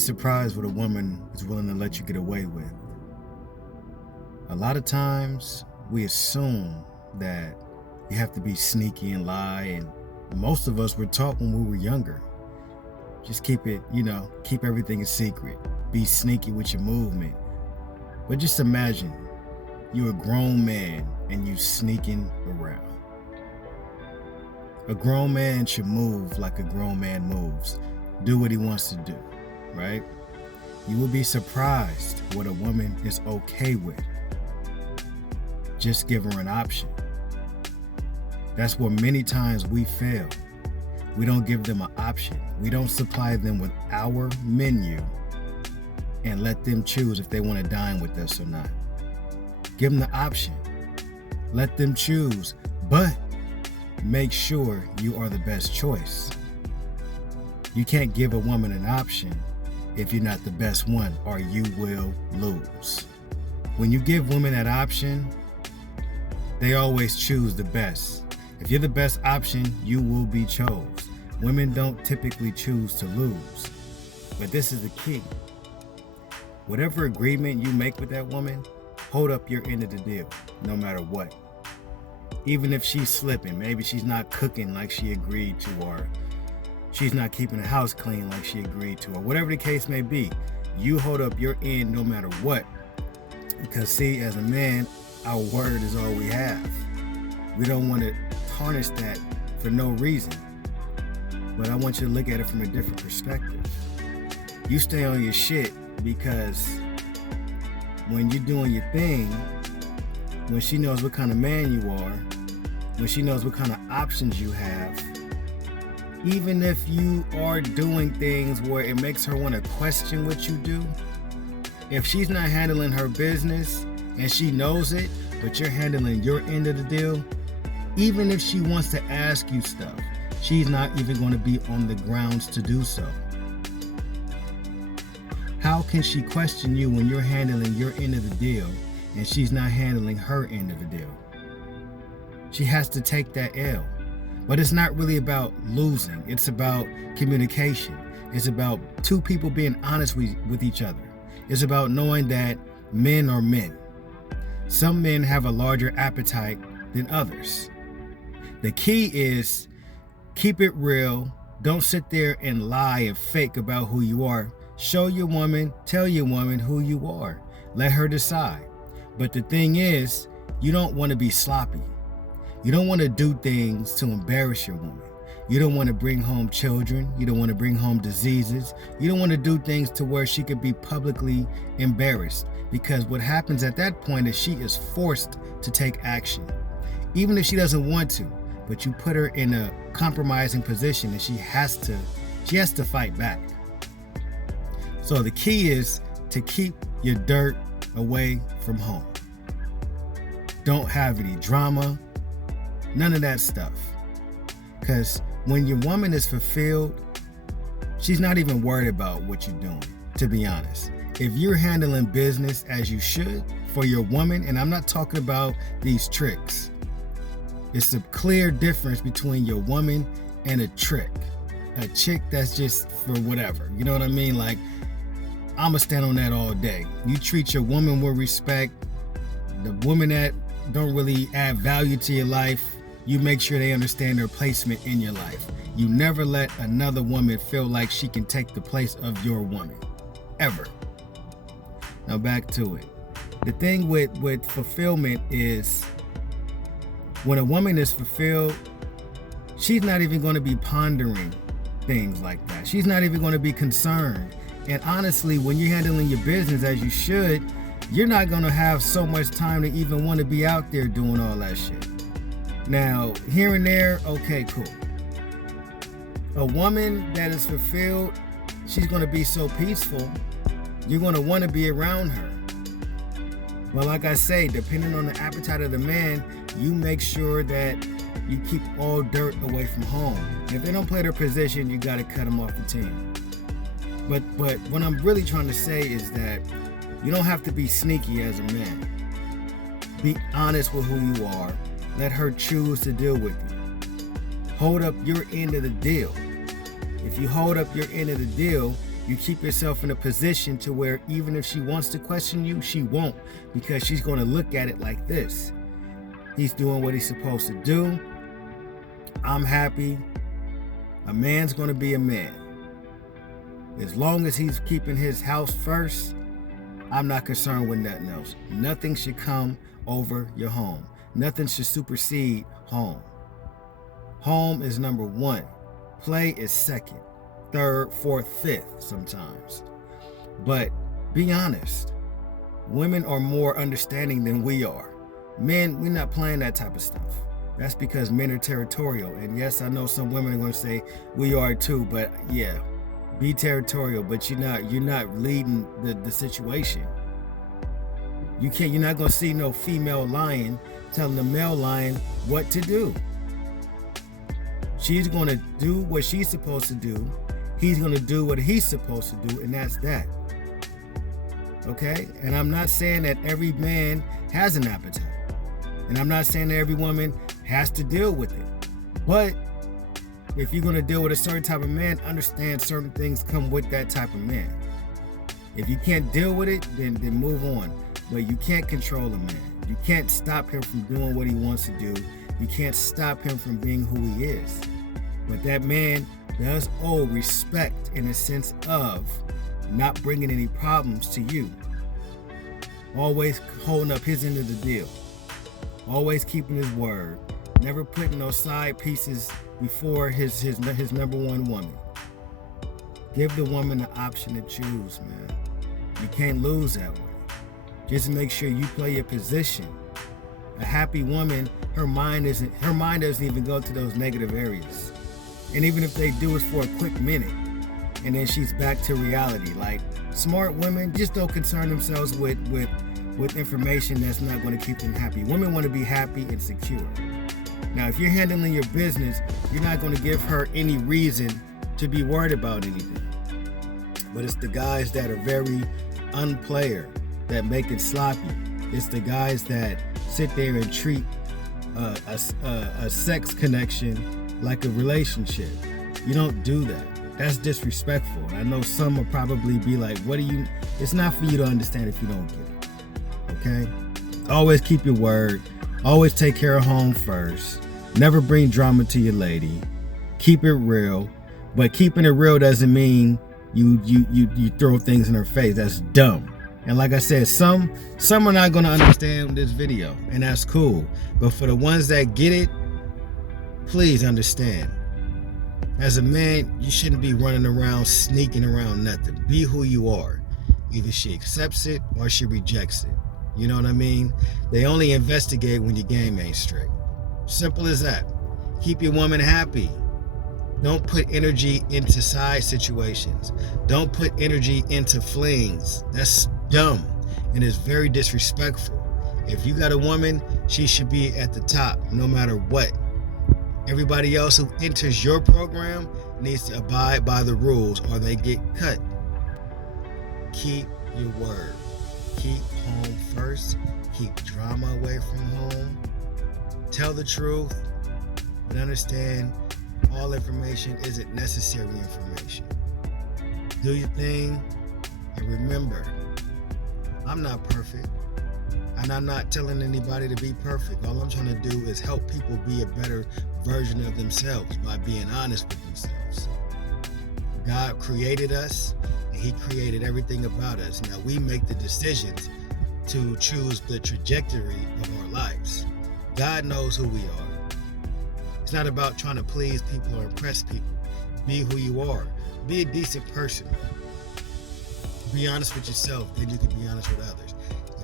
surprised what a woman is willing to let you get away with. A lot of times we assume that you have to be sneaky and lie, and most of us were taught when we were younger. Just keep it, keep everything a secret. Be sneaky with your movement. But just imagine you're a grown man and you sneaking around. A grown man should move like a grown man moves. Do what he wants to do, right? You will be surprised what a woman is okay with. Just give her an option. That's where many times we fail. We don't give them an option. We don't supply them with our menu and let them choose if they want to dine with us or not. Give them the option. Let them choose, but make sure you are the best choice. You can't give a woman an option if you're not the best one, or you will lose. When you give women that option, they always choose the best. If you're the best option, you will be chose. Women don't typically choose to lose. But this is the key. Whatever agreement you make with that woman, hold up your end of the deal, no matter what. Even if she's slipping, maybe she's not cooking like she agreed to, or she's not keeping the house clean like she agreed to, or whatever the case may be, you hold up your end no matter what. Because see, as a man, our word is all we have. We don't want to tarnish that for no reason. But I want you to look at it from a different perspective. You stay on your shit because when you're doing your thing, when she knows what kind of man you are, when she knows what kind of options you have, even if you are doing things where it makes her want to question what you do, if she's not handling her business and she knows it, but you're handling your end of the deal, even if she wants to ask you stuff, she's not even going to be on the grounds to do so. How can she question you when you're handling your end of the deal and she's not handling her end of the deal? She has to take that L. But it's not really about losing. It's about communication. It's about two people being honest with each other. It's about knowing that men are men. Some men have a larger appetite than others. The key is keep it real. Don't sit there and lie and fake about who you are. Show your woman, tell your woman who you are. Let her decide. But the thing is, you don't want to be sloppy. You don't want to do things to embarrass your woman. You don't want to bring home children. You don't want to bring home diseases. You don't want to do things to where she could be publicly embarrassed. Because what happens at that point is she is forced to take action. Even if she doesn't want to, but you put her in a compromising position and she has to fight back. So the key is to keep your dirt away from home. Don't have any drama, none of that stuff. Because when your woman is fulfilled, she's not even worried about what you're doing, to be honest. If you're handling business as you should for your woman, and I'm not talking about these tricks. It's a clear difference between your woman and a trick. A chick that's just for whatever. You know what I mean? Like, I'ma stand on that all day. You treat your woman with respect. The women that don't really add value to your life, you make sure they understand their placement in your life. You never let another woman feel like she can take the place of your woman. Ever. Now back to it. The thing with fulfillment is when a woman is fulfilled, she's not even going to be pondering things like that. She's not even going to be concerned. And honestly, when you're handling your business as you should, you're not going to have so much time to even want to be out there doing all that shit. Now, here and there, okay, cool. A woman that is fulfilled, she's going to be so peaceful, you're going to want to be around her. But like I say, depending on the appetite of the man, you make sure that you keep all dirt away from home. And if they don't play their position, you got to cut them off the team. But what I'm really trying to say is that you don't have to be sneaky as a man. Be honest with who you are. Let her choose to deal with you. Hold up your end of the deal. If you hold up your end of the deal, You keep yourself in a position to where even if she wants to question you, she won't, because she's going to look at it like this. He's doing what he's supposed to do. I'm happy. A man's going to be a man. As long as he's keeping his house first, I'm not concerned with nothing else. Nothing should come over your home. Nothing should supersede home. Home is number one. Play is second, third, fourth, fifth sometimes. But be honest. Women are more understanding than we are. Men, we're not playing that type of stuff. That's because men are territorial. And yes, I know some women are going to say we are too, but yeah, be territorial, but you're not leading the situation. You're not going to see no female lion telling the male lion what to do. She's going to do what she's supposed to do. He's going to do what he's supposed to do, and that's that. Okay? And I'm not saying that every man has an appetite. And I'm not saying that every woman has to deal with it. But if you're going to deal with a certain type of man, understand certain things come with that type of man. If you can't deal with it, then move on. But you can't control a man. You can't stop him from doing what he wants to do. You can't stop him from being who he is. But that man does owe respect in a sense of not bringing any problems to you. Always holding up his end of the deal. Always keeping his word. Never putting those side pieces before his number one woman. Give the woman the option to choose, man. You can't lose that way. Just make sure you play your position. A happy woman, her mind doesn't even go to those negative areas. And even if they do, it's for a quick minute. And then she's back to reality. Like, smart women just don't concern themselves with information that's not going to keep them happy. Women want to be happy and secure. Now, if you're handling your business, you're not going to give her any reason to be worried about anything. But it's the guys that are very unplayer, that make it sloppy. It's the guys that sit there and treat a sex connection like a relationship. You don't do that. That's disrespectful. I know some will probably be like, it's not for you to understand if you don't get it. Okay? Always keep your word. Always take care of home first. Never bring drama to your lady. Keep it real. But keeping it real doesn't mean you throw things in her face. That's dumb. And like I said, some are not going to understand this video, and that's cool. But for the ones that get it, please understand. As a man, you shouldn't be running around, sneaking around nothing. Be who you are. Either she accepts it or she rejects it. You know what I mean? They only investigate when your game ain't straight. Simple as that. Keep your woman happy. Don't put energy into side situations. Don't put energy into flings. That's dumb and it's very disrespectful. If you got a woman, she should be at the top no matter what. Everybody else who enters your program needs to abide by the rules or they get cut. Keep your word. Keep home first. Keep drama away from home. Tell the truth, but understand all information isn't necessary information. Do your thing, and remember, I'm not perfect, and I'm not telling anybody to be perfect. All I'm trying to do is help people be a better version of themselves by being honest with themselves. God created us, and He created everything about us. Now we make the decisions to choose the trajectory of our lives. God knows who we are. It's not about trying to please people or impress people. Be who you are. Be a decent person. Be honest with yourself, then you can be honest with others.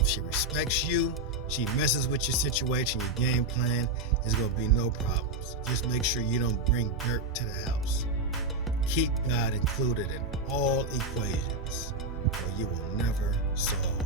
If she respects you, she messes with your situation, your game plan, there's going to be no problems. Just make sure you don't bring dirt to the house. Keep God included in all equations, or you will never solve